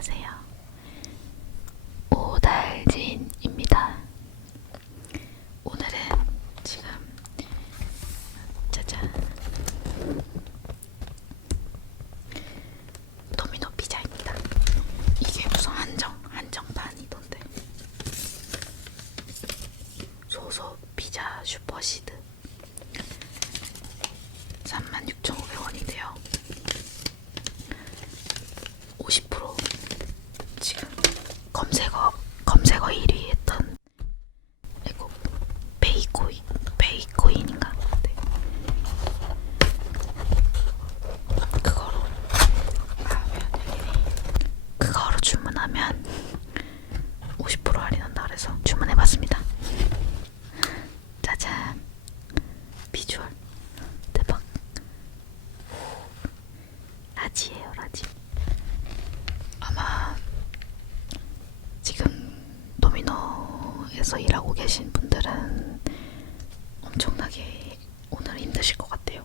안녕하세요. 오달진입니다. 오늘은 지금 짜잔 도미노 피자입니다. 이게 무슨 한정 한정판이던데 소소 피자 슈퍼시드 쪽에서 일하고 계신 분들은 엄청나게 오늘 힘드실 것 같아요.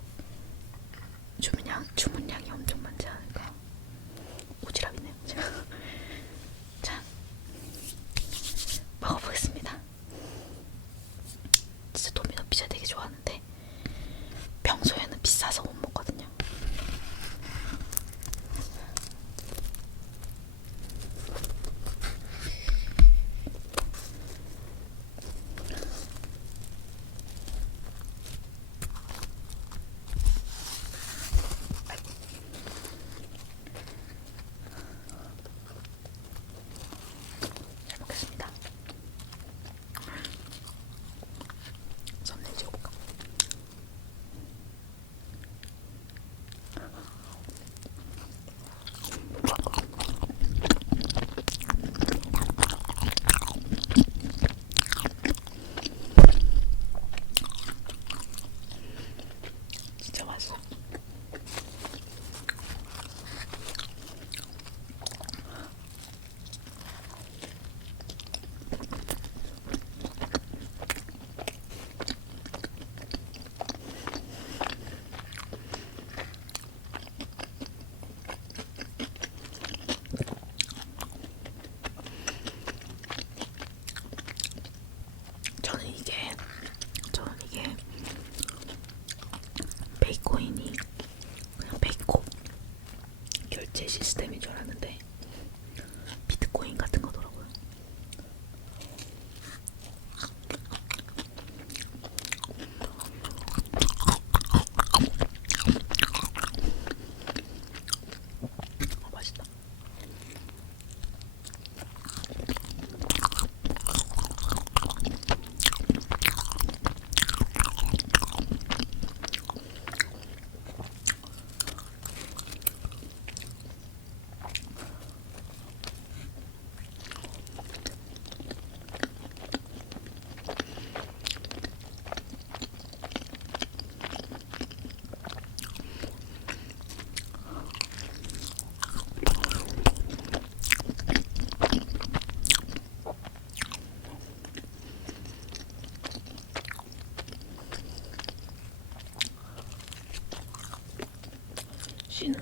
시는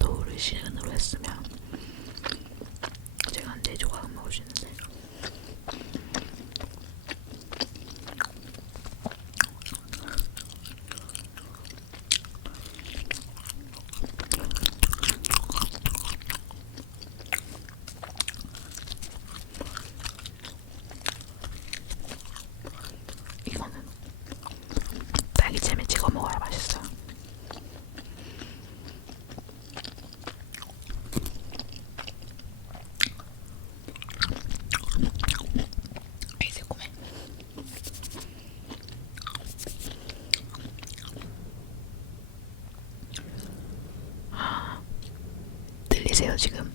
도우를 시간으로 했으면 제가 한 4조각 먹을 수 있는데 보세요 지금.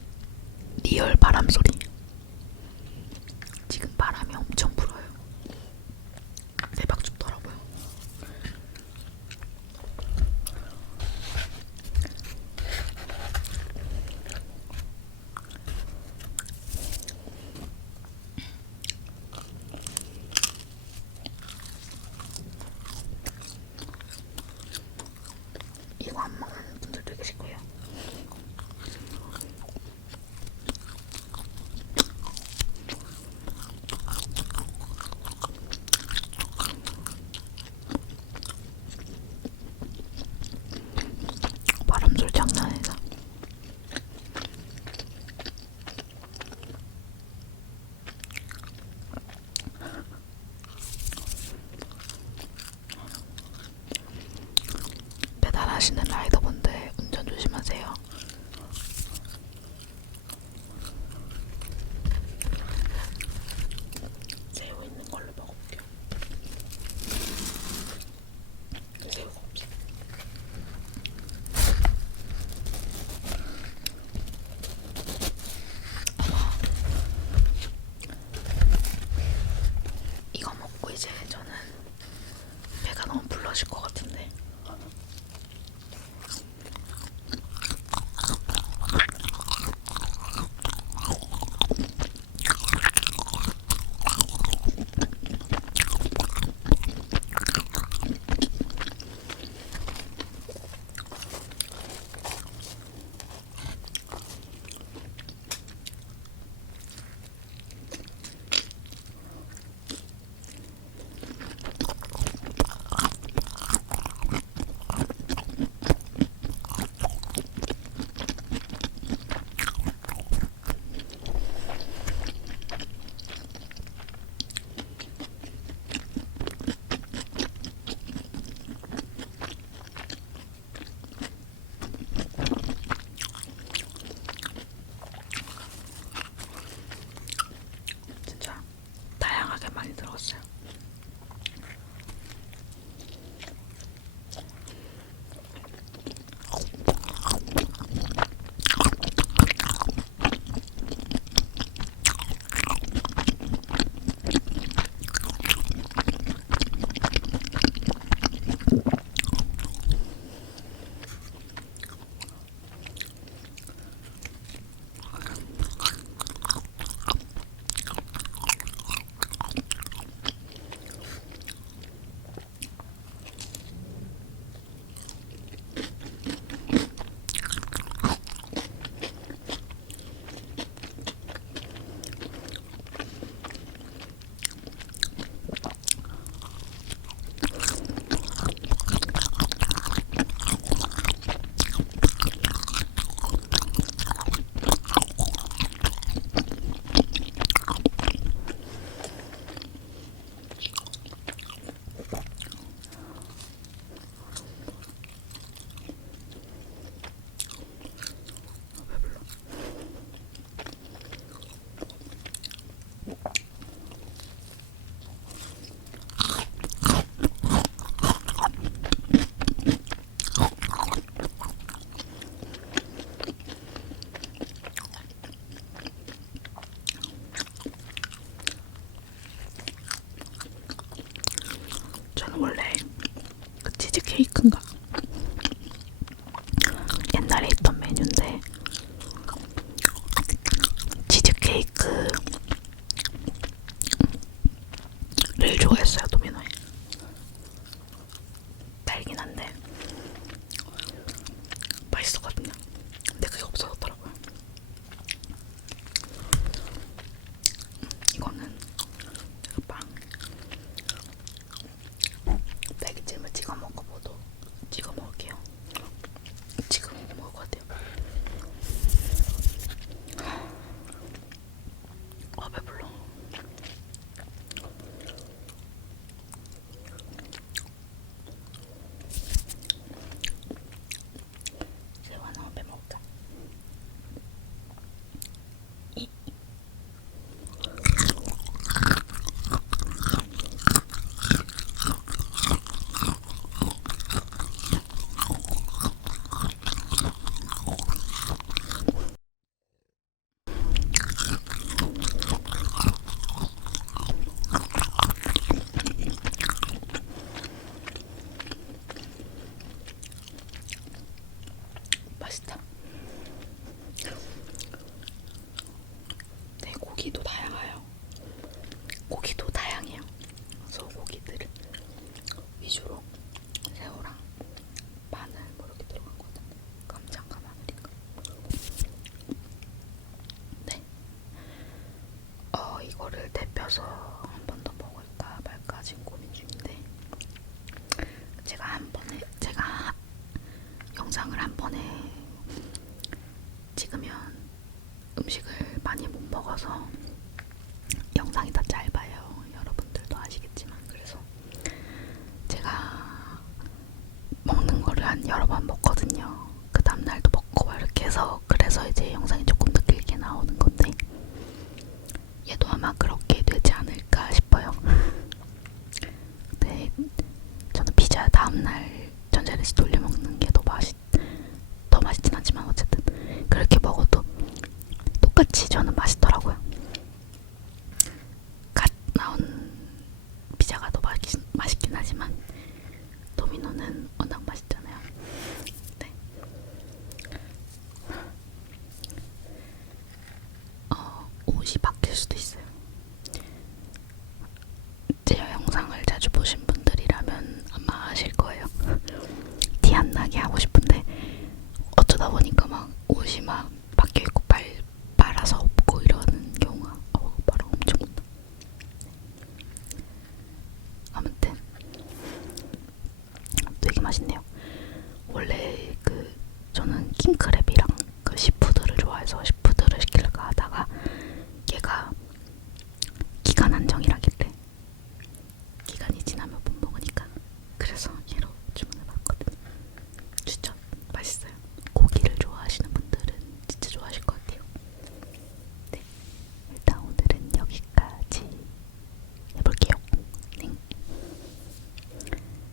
케이크. 이거를 데펴서 한 번 더 먹을까 말까 지금 고민 중인데 제가 한 번에 제가 영상을 한 번에 찍으면 음식을 많이 못 먹어서